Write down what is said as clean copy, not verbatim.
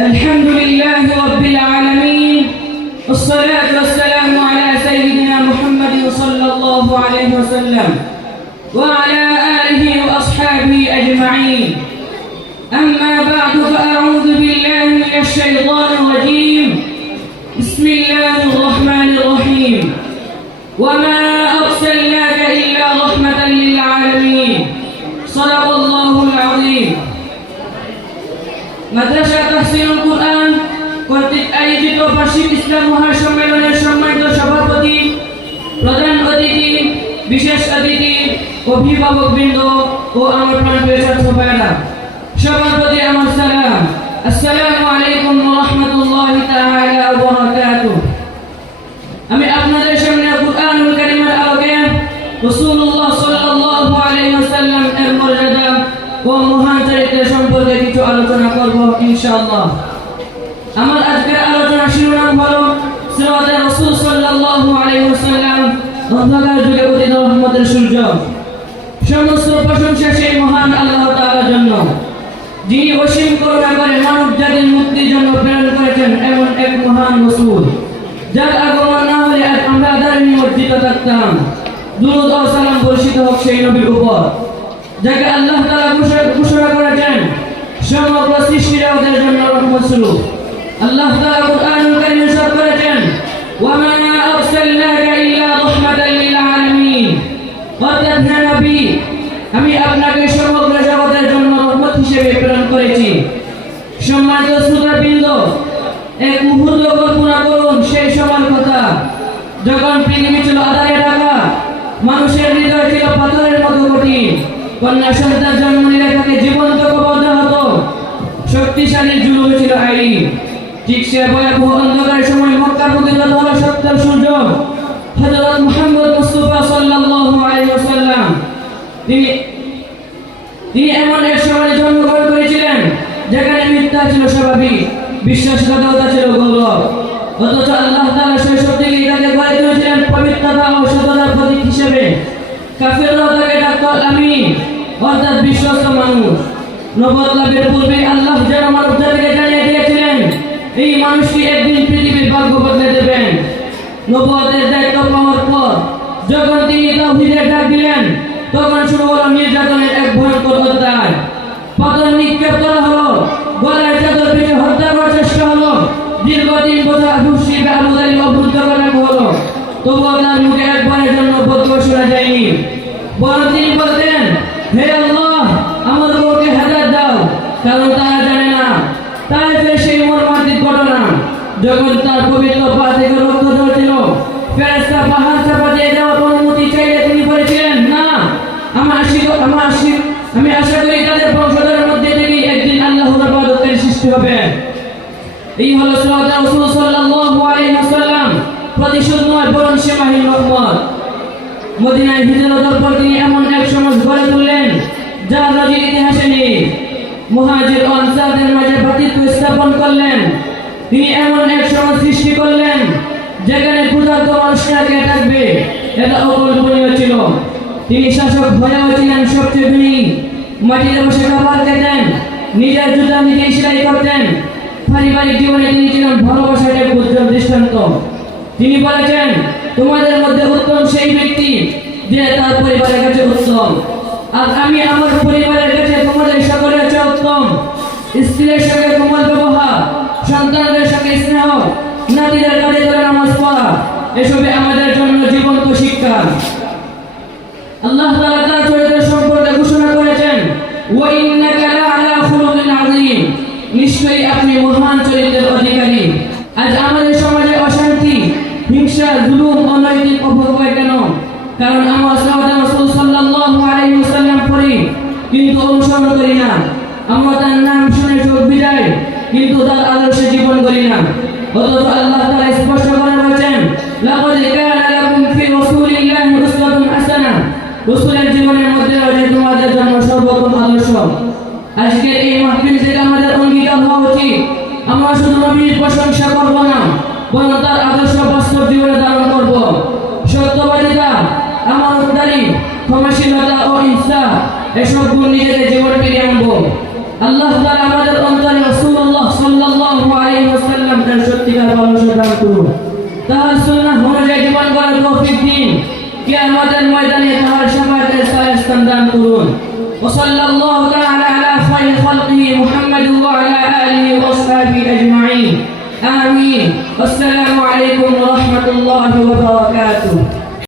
الحمد لله رب العالمين، والصلاة والسلام على سيدنا محمد صلى الله عليه وسلم وعلى آله وأصحابه أجمعين. أما بعد، فأعوذ بالله من الشيطان الرجيم. بسم الله الرحمن الرحيم. وما أرسلناك إلا رحمة للعالمين. صدق الله العظيم. মাদ্রাসা তাহসিনুল কুরআন কর্তৃক আয়োজিত বার্ষিক ইসলাম মহাসম্মেলনের সম্মানিত সভাপতি, প্রধান অতিথি, বিশেষ অতিথি, অভিভাবকবৃন্দ ও আমার প্রাণপ্রিয় ছাত্র ভাইরা, সবার প্রতি আমার সালাম। আসসালামু আলাইকুম ওয়া রাহমাতুল্লাহি তাআলা ওয়া বারাকাতুহু। আমি আপনাদের সামনে কুরআনুল কারীমের আলোকে রাসূলুল্লাহ সাল্লাল্লাহু আলাইহি ওয়াসাল্লাম এর মর্যাদা ও মহান চরিত্র সম্পর্কে কিছু আলোচনা করব ইনশাআল্লাহ। আমার আজকের আলোচনার শিরোনাম হলো সিরাতে রাসূল সাল্লাল্লাহু আলাইহি ওয়াসাল্লাম, অন্ধকার যুগে উদিত রহমতের সূর্য। সমস্ত প্রশংসা সেই মহান আল্লাহ তাআলার জন্য, যিনি অসীম করুণা করে মানব জাতির মুক্তির জন্য প্রেরণ করেছেন এমন এক মহান রাসূল, যার আগমন না হলে আজ আমরা দাঁড়িয়ে নিমজ্জিত থাকতাম। দুরূদ ও সালাম বর্ষিত হোক সেই নবীর উপর, যাকে আল্লাহ তাআলা ঘোষণা করেছেন সমগ্র সৃষ্টির ওদের জন্য রহমত স্বরূপ। আল্লাহ তাআলা কুরআনুল কারীমে ইরশাদ করেছেন, ওয়া মা আরসালনাকা ইল্লা রাহমাতাল লিল আলামিন। অর্থাৎ হে নবী, আমি আপনাকে সমগ্র জগতের জন্য রহমত হিসেবে প্রেরণ করেছি। সম্মানিত শ্রোতাবৃন্দ, এক মুহূর্ত কল্পনা করুন সেই সময়ের কথা, যখন পৃথিবী ছিল আঁধারে ঢাকা, মানুষের হৃদয় ছিল পাথরের মতো কঠিন, কন্যা সন্তান জন্ম নিলে তাকে জীবন্ত কবর দেওয়া হতো, শক্তিশালী জুলুম ছিল আইন। ঠিক সে ভয়াবহ অন্ধকারের সময় মক্কার বুকে উদিত হলো সত্যের সূর্য, হযরত মুহাম্মদ মুস্তাফা সাল্লাল্লাহু আলাইহি ওয়াসাল্লাম। তিনি এমন এক সময়ে জন্মগ্রহণ করেছিলেন যেখানে মিথ্যা ছিল স্বাভাবিক, বিশ্বাসঘাতকতা ছিল গৌরব। অথচ আল্লাহ তাআলা শৈশব থেকেই তাকে গড়ে তুলেছিলেন পবিত্রতা ও সততার প্রতীক হিসেবে। কাফিররা তাকে ডাকত আমিন, অর্থাৎ বিশ্বস্ত মানুষ। নবুয়ত লাভের পূর্বে আল্লাহ যেন মানব জাতিকে জানিয়ে দিয়েছিলেন এই মানুষটি একদিন পৃথিবীর ভাগ্য বদলে দেবেন। নবুয়তের দায়িত্ব পাওয়ার পর যখন তিনি তাওহীদের ডাক দিলেন, তখন শুরু হলো নির্যাতনের এক ভয়ঙ্কর অধ্যায়। পাথর নিক্ষেপ করা হলো, গলায় চাদর পেঁচে হত্যা করার চেষ্টা হলো, দীর্ঘদিন বোঝা মুশরিক আবু তালিব অবরুদ্ধ করা হলো। তবুও তার মুখে একবারের জন্য বদুয়া শোনা যায়নি, বরং তিনি বলতেন, হে আল্লাহ, আমার বউকে হেদায়েত দাও, কারণ তারা জানে না। তাইফের সেই মর্মান্তিক ঘটনা, যখন তার পবিত্র পা থেকে রক্ত ঝরছিল, ফেরেশতা পাহাড় চাপা দিয়ে দেওয়ার অনুমতি চাইলে তিনি বলেছিলেন, না, আমি আশা করি তাদের বংশধরের মধ্যে থেকে একদিন আল্লাহর ইবাদতের সৃষ্টি হবে। এই হলো সিরাতে রাসূল সাল্লাল্লাহু আলাইহি ওয়াসাল্লাম, প্রতিশোধ নয় বরং সীমাহীন রহমত। মদিনায় হিজরতের পর তিনি এমন এক সমাজ গড়ে তুললেন যা নজির ইতিহাসে নেই। মুহাজির ও আনসারদের মাঝে ভ্রাতৃত্ব স্থাপন করলেন। তিনি এমন এক সমাজ সৃষ্টি করলেন যেখানে ক্ষুধার্ত মানুষরা কে থাকবে, এটা অকল্পনীয় ছিল। তিনি শাসক হয়েও ছিলেন সবচেয়ে ধনী। মাটিতে বসে খাবার খেতেন, নিজের জুতা নিজেই সেলাই করতেন। পারিবারিক জীবনে তিনি ছিলেন ভালোবাসার এক উজ্জ্বল দৃষ্টান্ত। তিনি বলেছেন, তোমাদের মধ্যে উত্তম সেই ব্যক্তি যে তার পরিবারের কাছে উত্তম, আর আমি আমার পরিবারের কাছে তোমাদের সকলের চেয়ে উত্তম। স্ত্রীর সঙ্গে কোমল ব্যবহার, সন্তানদের সঙ্গে স্নেহ, নাতিদের কাঁধে ধরে নামাজ পড়া, এসবে আমাদের জন্য জীবন্ত শিক্ষা। আল্লাহ তাআলা তার চরিত্র সম্পর্কে ঘোষণা করেছেন, ওয়া ইন্নাকা লাআলা খুলুকিন আযীম। নিশ্চয়ই আপনি মহান চরিত্রের অধিকারী। আজ আমাদের সমাজে অশান্তি, হিংসা, জুলুম, অনৈতিক অপব্যয় কেন? কারণ আমরা সিরাতে রাসূল সাল্লাল্লাহু আলাইহি ওয়াসাল্লাম পড়ি কিন্তু অনুসরণ করি না। আমরা তার নাম শুনে চোখ বিদায় কিন্তু তার আদর্শে জীবন করি না। অথচ আল্লাহ তাআলা স্পষ্ট করে বলেছেন, লাকাদ কানা লাকুম ফি রাসূলিল্লাহি উসওয়াতুন হাসানাহ। রাসূলের জীবনের মধ্যে রয়েছে তোমাদের জন্য সর্বোত্তম আদর্শ। আজকের এই মাহফিল থেকে আমাদের অঙ্গীকার হওয়া উচিত, আমরা শুধু নবীর প্রশংসা করব না, বরং তার আদর্শ বাস্তব জীবনে ধারণ করব। সত্যবাদিতা, আমানতদারি, ক্ষমাশীলতা ও ইনসাফ, এসব গুণ নিজেদের জীবনে ফিরিয়ে আনব। আল্লাহ তাআলা আমাদের অন্তরে রাসূলুল্লাহ সাল্লাল্লাহু করার তৌফিক দিন, কিয়ামতের ময়দানে তার শাফাআতের স্থান দান করুন। وصلى الله تعالى على خير خلقه محمد وعلى آله وأصحابه أجمعين آمين. والسلام عليكم ورحمة الله وبركاته.